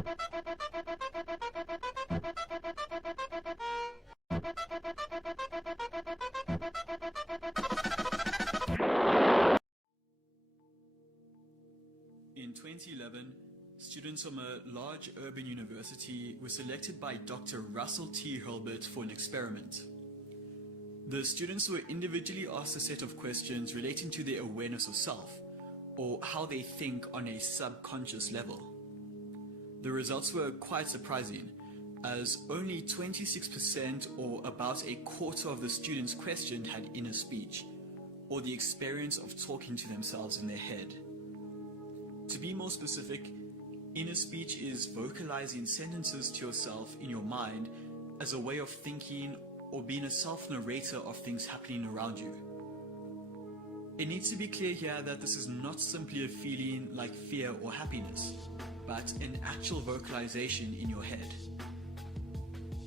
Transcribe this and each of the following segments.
In 2011, students from a large urban university were selected by Dr. Russell T. Hurlburt for an experiment. The students were individually asked a set of questions relating to their awareness of self, or how they think on a subconscious level. The results were quite surprising, as only 26% or about a quarter of the students questioned had inner speech, or the experience of talking to themselves in their head. To be more specific, inner speech is vocalizing sentences to yourself in your mind as a way of thinking or being a self-narrator of things happening around you. It needs to be clear here that this is not simply a feeling like fear or happiness, but an actual vocalization in your head.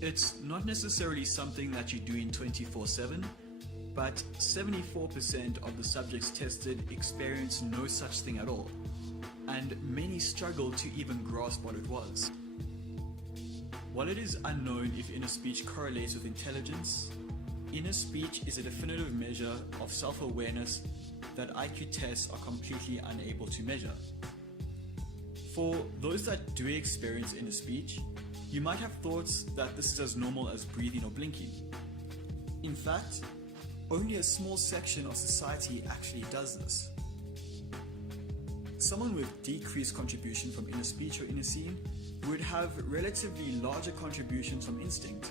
It's not necessarily something that you're doing 24/7, but 74% of the subjects tested experienced no such thing at all, and many struggled to even grasp what it was. While it is unknown if inner speech correlates with intelligence, inner speech is a definitive measure of self-awareness that IQ tests are completely unable to measure. For those that do experience inner speech, you might have thoughts that this is as normal as breathing or blinking. In fact, only a small section of society actually does this. Someone with decreased contribution from inner speech or inner seeing would have relatively larger contributions from instinct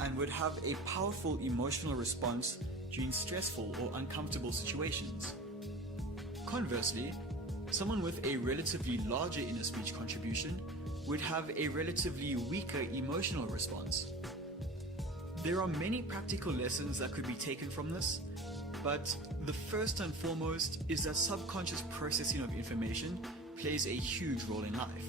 and would have a powerful emotional response during stressful or uncomfortable situations. Conversely, someone with a relatively larger inner speech contribution would have a relatively weaker emotional response. There are many practical lessons that could be taken from this, but the first and foremost is that subconscious processing of information plays a huge role in life.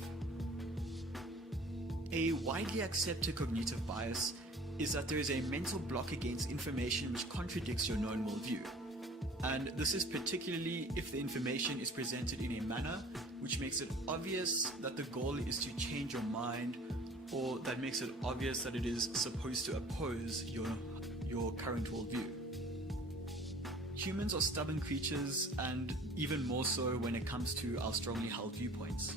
A widely accepted cognitive bias is that there is a mental block against information which contradicts your known worldview. And this is particularly if the information is presented in a manner which makes it obvious that the goal is to change your mind, or that makes it obvious that it is supposed to oppose your current worldview. Humans are stubborn creatures, and even more so when it comes to our strongly held viewpoints.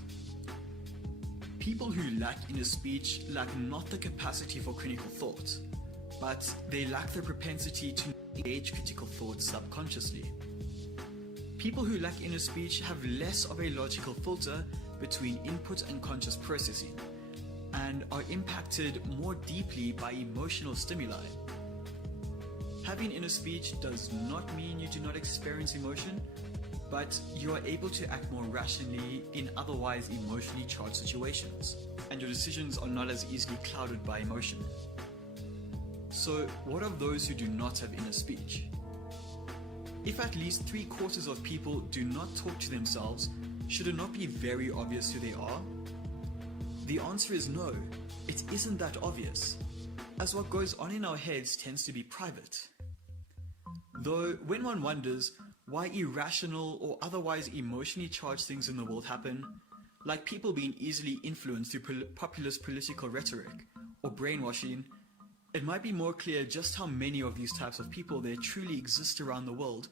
People who lack inner speech lack not the capacity for critical thought, but they lack the propensity to engage critical thought subconsciously. People who lack inner speech have less of a logical filter between input and conscious processing, and are impacted more deeply by emotional stimuli. Having inner speech does not mean you do not experience emotion, but you are able to act more rationally in otherwise emotionally charged situations, and your decisions are not as easily clouded by emotion. So, what of those who do not have inner speech? If at least 3/4 of people do not talk to themselves, should it not be very obvious who they are? The answer is no, it isn't that obvious, as what goes on in our heads tends to be private. Though, when one wonders why irrational or otherwise emotionally charged things in the world happen, like people being easily influenced through populist political rhetoric or brainwashing, it might be more clear just how many of these types of people there truly exist around the world.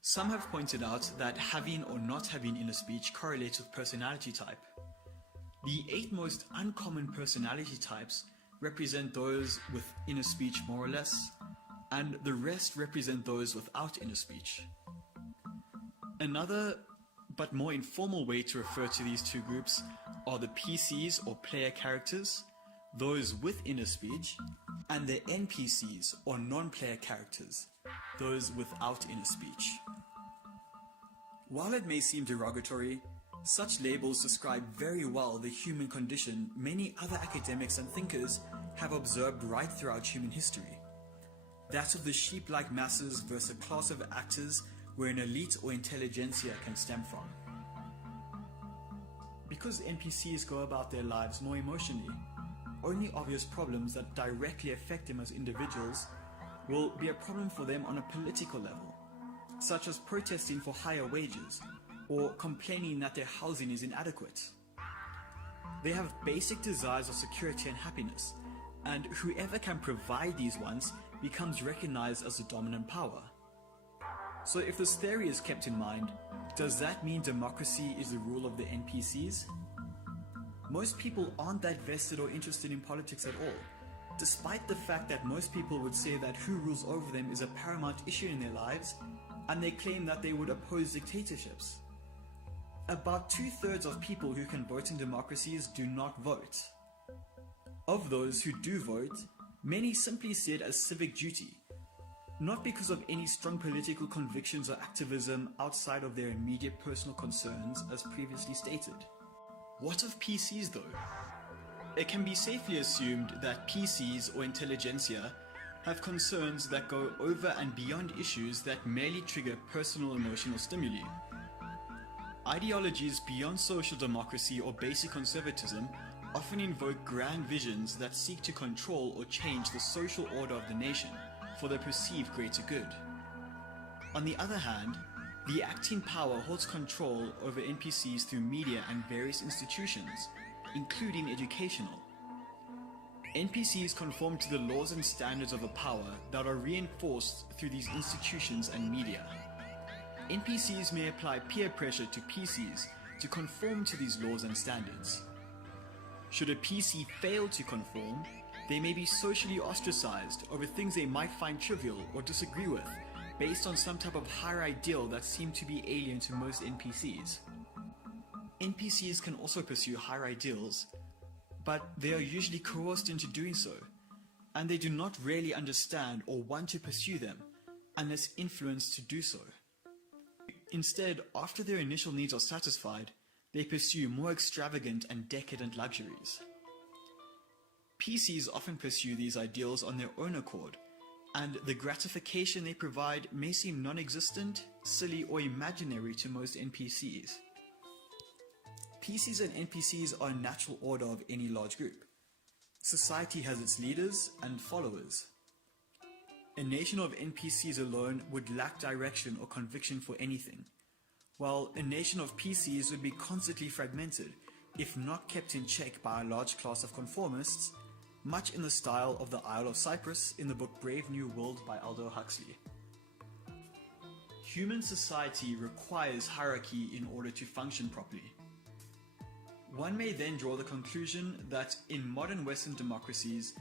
Some have pointed out that having or not having inner speech correlates with personality type. The 8 most uncommon personality types represent those with inner speech more or less, and the rest represent those without inner speech. Another, but more informal way to refer to these two groups are the PCs or player characters, those with inner speech, and the NPCs or non-player characters, those without inner speech. While it may seem derogatory, such labels describe very well the human condition many other academics and thinkers have observed right throughout human history. That of the sheep-like masses versus a class of actors where an elite or intelligentsia can stem from. Because NPCs go about their lives more emotionally, only obvious problems that directly affect them as individuals will be a problem for them on a political level, such as protesting for higher wages or complaining that their housing is inadequate. They have basic desires of security and happiness, and whoever can provide these wants becomes recognized as the dominant power. So if this theory is kept in mind, does that mean democracy is the rule of the NPCs? Most people aren't that vested or interested in politics at all, despite the fact that most people would say that who rules over them is a paramount issue in their lives, and they claim that they would oppose dictatorships. About 2/3 of people who can vote in democracies do not vote. Of those who do vote, many simply see it as civic duty, not because of any strong political convictions or activism outside of their immediate personal concerns, as previously stated. What of PCs though? It can be safely assumed that PCs or intelligentsia have concerns that go over and beyond issues that merely trigger personal emotional stimuli. Ideologies beyond social democracy or basic conservatism often invoke grand visions that seek to control or change the social order of the nation for their perceived greater good. On the other hand, the acting power holds control over NPCs through media and various institutions, including educational. NPCs conform to the laws and standards of a power that are reinforced through these institutions and media. NPCs may apply peer pressure to PCs to conform to these laws and standards. Should a PC fail to conform, they may be socially ostracized over things they might find trivial or disagree with, based on some type of higher ideal that seem to be alien to most NPCs. NPCs can also pursue higher ideals, but they are usually coerced into doing so, and they do not really understand or want to pursue them unless influenced to do so. Instead, after their initial needs are satisfied, they pursue more extravagant and decadent luxuries. PCs often pursue these ideals on their own accord, and the gratification they provide may seem non-existent, silly, or imaginary to most NPCs. PCs and NPCs are a natural order of any large group. Society has its leaders and followers. A nation of NPCs alone would lack direction or conviction for anything, while a nation of PCs would be constantly fragmented, if not kept in check by a large class of conformists, much in the style of the Isle of Cyprus in the book Brave New World by Aldous Huxley. Human society requires hierarchy in order to function properly. One may then draw the conclusion that in modern Western democracies,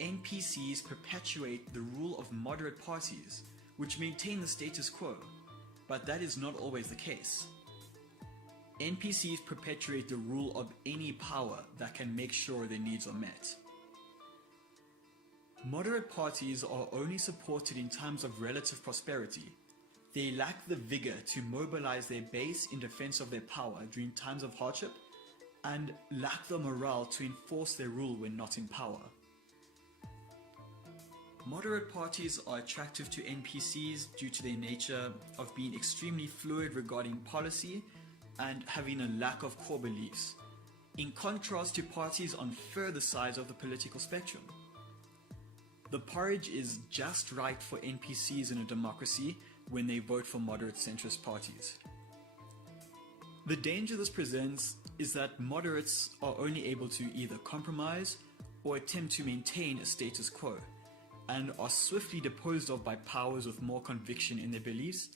NPCs perpetuate the rule of moderate parties, which maintain the status quo, but that is not always the case. NPCs perpetuate the rule of any power that can make sure their needs are met. Moderate parties are only supported in times of relative prosperity. They lack the vigor to mobilize their base in defense of their power during times of hardship, and lack the morale to enforce their rule when not in power. Moderate parties are attractive to NPCs due to their nature of being extremely fluid regarding policy and having a lack of core beliefs, in contrast to parties on further sides of the political spectrum. The porridge is just right for NPCs in a democracy when they vote for moderate centrist parties. The danger this presents is that moderates are only able to either compromise or attempt to maintain a status quo, and are swiftly deposed of by powers with more conviction in their beliefs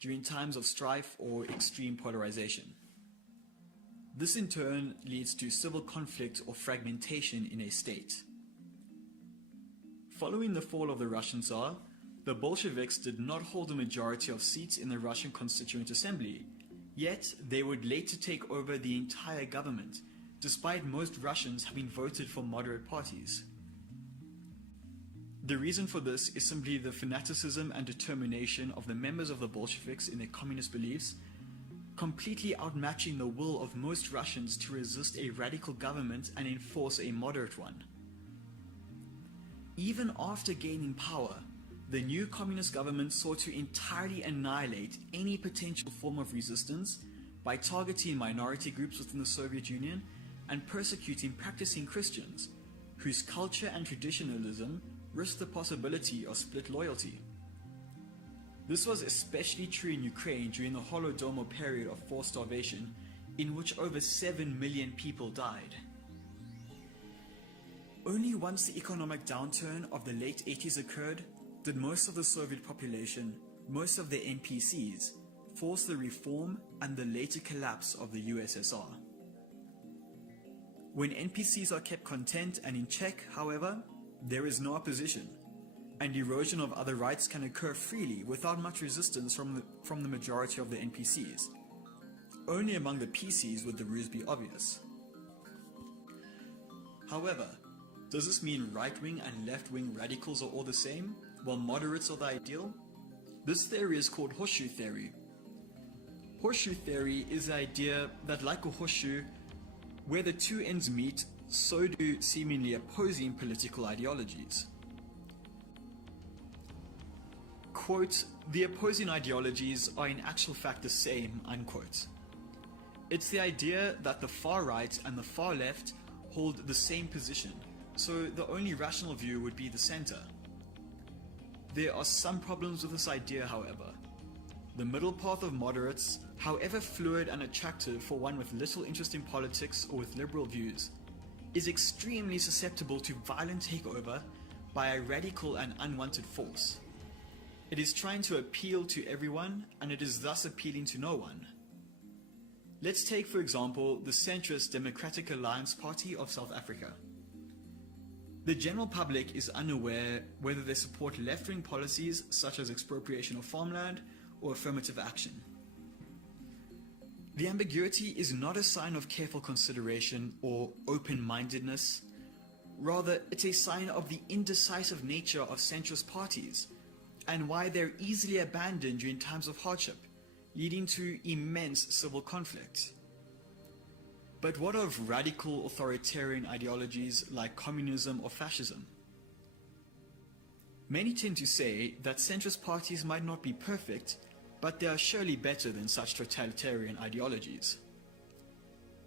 during times of strife or extreme polarization. This in turn leads to civil conflict or fragmentation in a state. Following the fall of the Russian Tsar, the Bolsheviks did not hold a majority of seats in the Russian Constituent Assembly, yet they would later take over the entire government, despite most Russians having voted for moderate parties. The reason for this is simply the fanaticism and determination of the members of the Bolsheviks in their communist beliefs, completely outmatching the will of most Russians to resist a radical government and enforce a moderate one. Even after gaining power, the new communist government sought to entirely annihilate any potential form of resistance by targeting minority groups within the Soviet Union and persecuting practicing Christians, whose culture and traditionalism risked the possibility of split loyalty. This was especially true in Ukraine during the Holodomor period of forced starvation, in which over 7 million people died. Only once the economic downturn of the late 80s occurred did most of the Soviet population, most of their NPCs, force the reform and the later collapse of the USSR. When NPCs are kept content and in check, however, there is no opposition, and erosion of other rights can occur freely without much resistance from the majority of the NPCs. Only among the PCs would the ruse be obvious. However, does this mean right-wing and left-wing radicals are all the same, while moderates are the ideal? This theory is called horseshoe theory. Horseshoe theory is the idea that, like a horseshoe, where the two ends meet, so do seemingly opposing political ideologies. Quote, "The opposing ideologies are in actual fact the same," unquote. It's the idea that the far right and the far left hold the same position, so the only rational view would be the center. There are some problems with this idea, however. The middle path of moderates, however fluid and attractive for one with little interest in politics or with liberal views, is extremely susceptible to violent takeover by a radical and unwanted force. It is trying to appeal to everyone, and it is thus appealing to no one. Let's take, for example, the centrist Democratic Alliance Party of South Africa. The general public is unaware whether they support left-wing policies such as expropriation of farmland or affirmative action. The ambiguity is not a sign of careful consideration or open-mindedness. Rather, it's a sign of the indecisive nature of centrist parties and why they're easily abandoned during times of hardship, leading to immense civil conflict. But what of radical authoritarian ideologies like communism or fascism? Many tend to say that centrist parties might not be perfect, but they are surely better than such totalitarian ideologies.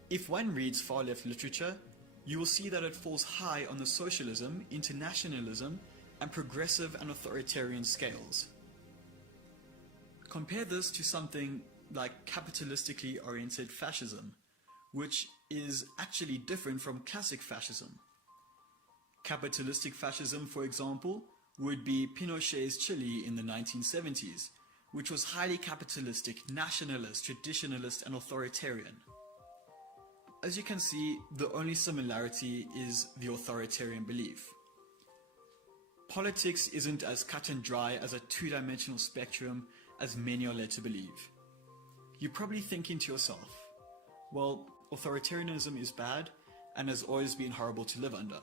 If one reads far-left literature, you will see that it falls high on the socialism, internationalism, and progressive and authoritarian scales. Compare this to something like capitalistically oriented fascism, which is actually different from classic fascism. Capitalistic fascism, for example, would be Pinochet's Chile in the 1970s, which was highly capitalistic, nationalist, traditionalist, and authoritarian. As you can see, the only similarity is the authoritarian belief. Politics isn't as cut and dry as a two-dimensional spectrum as many are led to believe. You're probably thinking to yourself, well, authoritarianism is bad and has always been horrible to live under.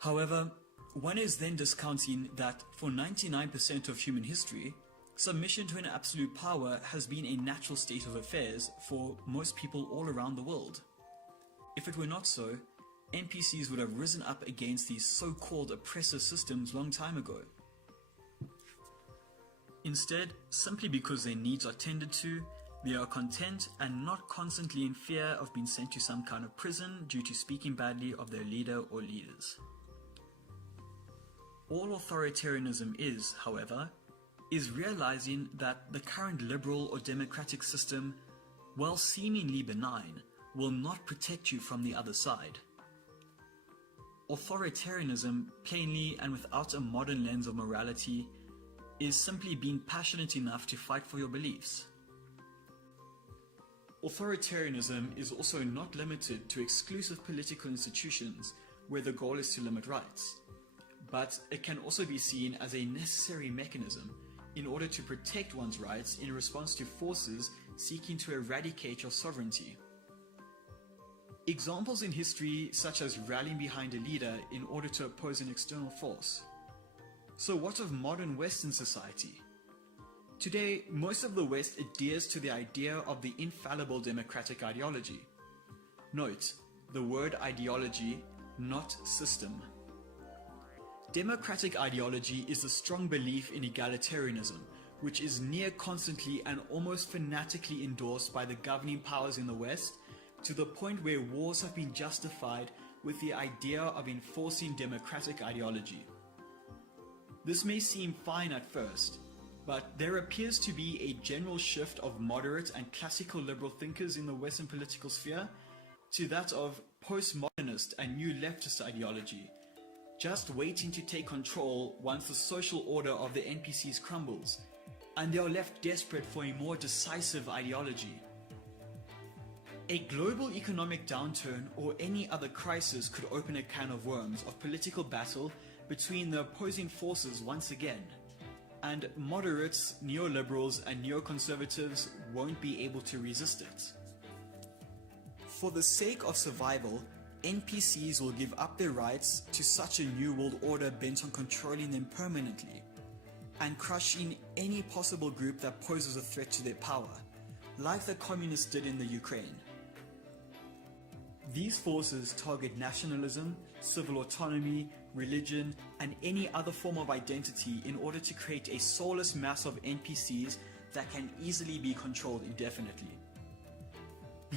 However, one is then discounting that for 99% of human history, submission to an absolute power has been a natural state of affairs for most people all around the world. If it were not so, NPCs would have risen up against these so-called oppressive systems long time ago. Instead, simply because their needs are tended to, they are content and not constantly in fear of being sent to some kind of prison due to speaking badly of their leader or leaders. All authoritarianism is, however, is realizing that the current liberal or democratic system, while seemingly benign, will not protect you from the other side. Authoritarianism, plainly and without a modern lens of morality, is simply being passionate enough to fight for your beliefs. Authoritarianism is also not limited to exclusive political institutions where the goal is to limit rights, but it can also be seen as a necessary mechanism in order to protect one's rights in response to forces seeking to eradicate your sovereignty. Examples in history such as rallying behind a leader in order to oppose an external force. So what of modern Western society? Today, most of the West adheres to the idea of the infallible democratic ideology. Note, the word ideology, not system. Democratic ideology is the strong belief in egalitarianism, which is near constantly and almost fanatically endorsed by the governing powers in the West, to the point where wars have been justified with the idea of enforcing democratic ideology. This may seem fine at first, but there appears to be a general shift of moderate and classical liberal thinkers in the Western political sphere to that of postmodernist and new leftist ideology, just waiting to take control once the social order of the NPCs crumbles, and they are left desperate for a more decisive ideology. A global economic downturn or any other crisis could open a can of worms of political battle between the opposing forces once again, and moderates, neoliberals and neoconservatives won't be able to resist it. For the sake of survival, NPCs will give up their rights to such a new world order bent on controlling them permanently, and crushing any possible group that poses a threat to their power, like the communists did in the Ukraine. These forces target nationalism, civil autonomy, religion, and any other form of identity in order to create a soulless mass of NPCs that can easily be controlled indefinitely.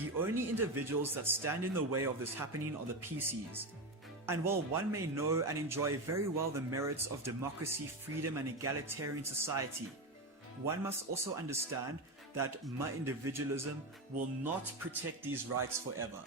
The only individuals that stand in the way of this happening are the PCs. And while one may know and enjoy very well the merits of democracy, freedom, and egalitarian society, one must also understand that my individualism will not protect these rights forever.